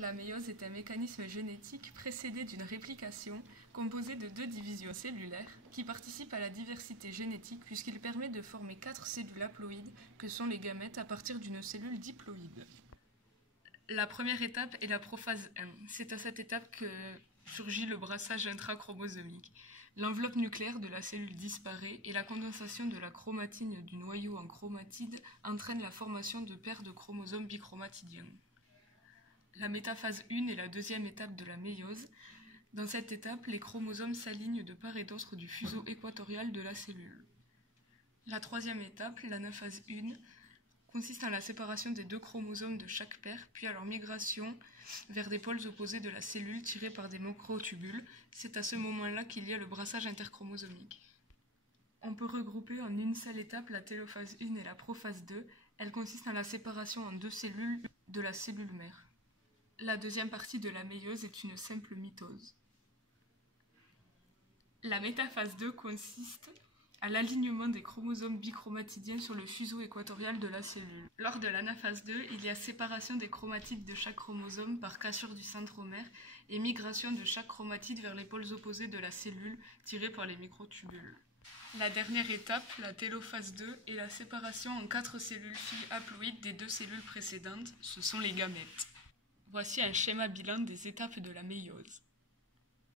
La méiose est un mécanisme génétique précédé d'une réplication composée de 2 divisions cellulaires qui participent à la diversité génétique puisqu'il permet de former 4 cellules haploïdes que sont les gamètes à partir d'une cellule diploïde. La première étape est la prophase 1. C'est à cette étape que surgit le brassage intrachromosomique. L'enveloppe nucléaire de la cellule disparaît et la condensation de la chromatine du noyau en chromatide entraîne la formation de paires de chromosomes bichromatidiens. La métaphase 1 est la deuxième étape de la méiose. Dans cette étape, les chromosomes s'alignent de part et d'autre du fuseau équatorial de la cellule. La troisième étape, l'anaphase 1, consiste en la séparation des 2 chromosomes de chaque paire, puis à leur migration vers des pôles opposés de la cellule tirés par des microtubules. C'est à ce moment-là qu'il y a le brassage interchromosomique. On peut regrouper en une seule étape la télophase 1 et la prophase 2. Elle consiste en la séparation en 2 cellules de la cellule mère. La deuxième partie de la méiose est une simple mitose. La métaphase 2 consiste à l'alignement des chromosomes bichromatidiens sur le fuseau équatorial de la cellule. Lors de l'anaphase 2, il y a séparation des chromatides de chaque chromosome par cassure du centromère et migration de chaque chromatide vers les pôles opposés de la cellule tirés par les microtubules. La dernière étape, la télophase 2, est la séparation en 4 cellules filles haploïdes des 2 cellules précédentes, ce sont les gamètes. Voici un schéma bilan des étapes de la méiose.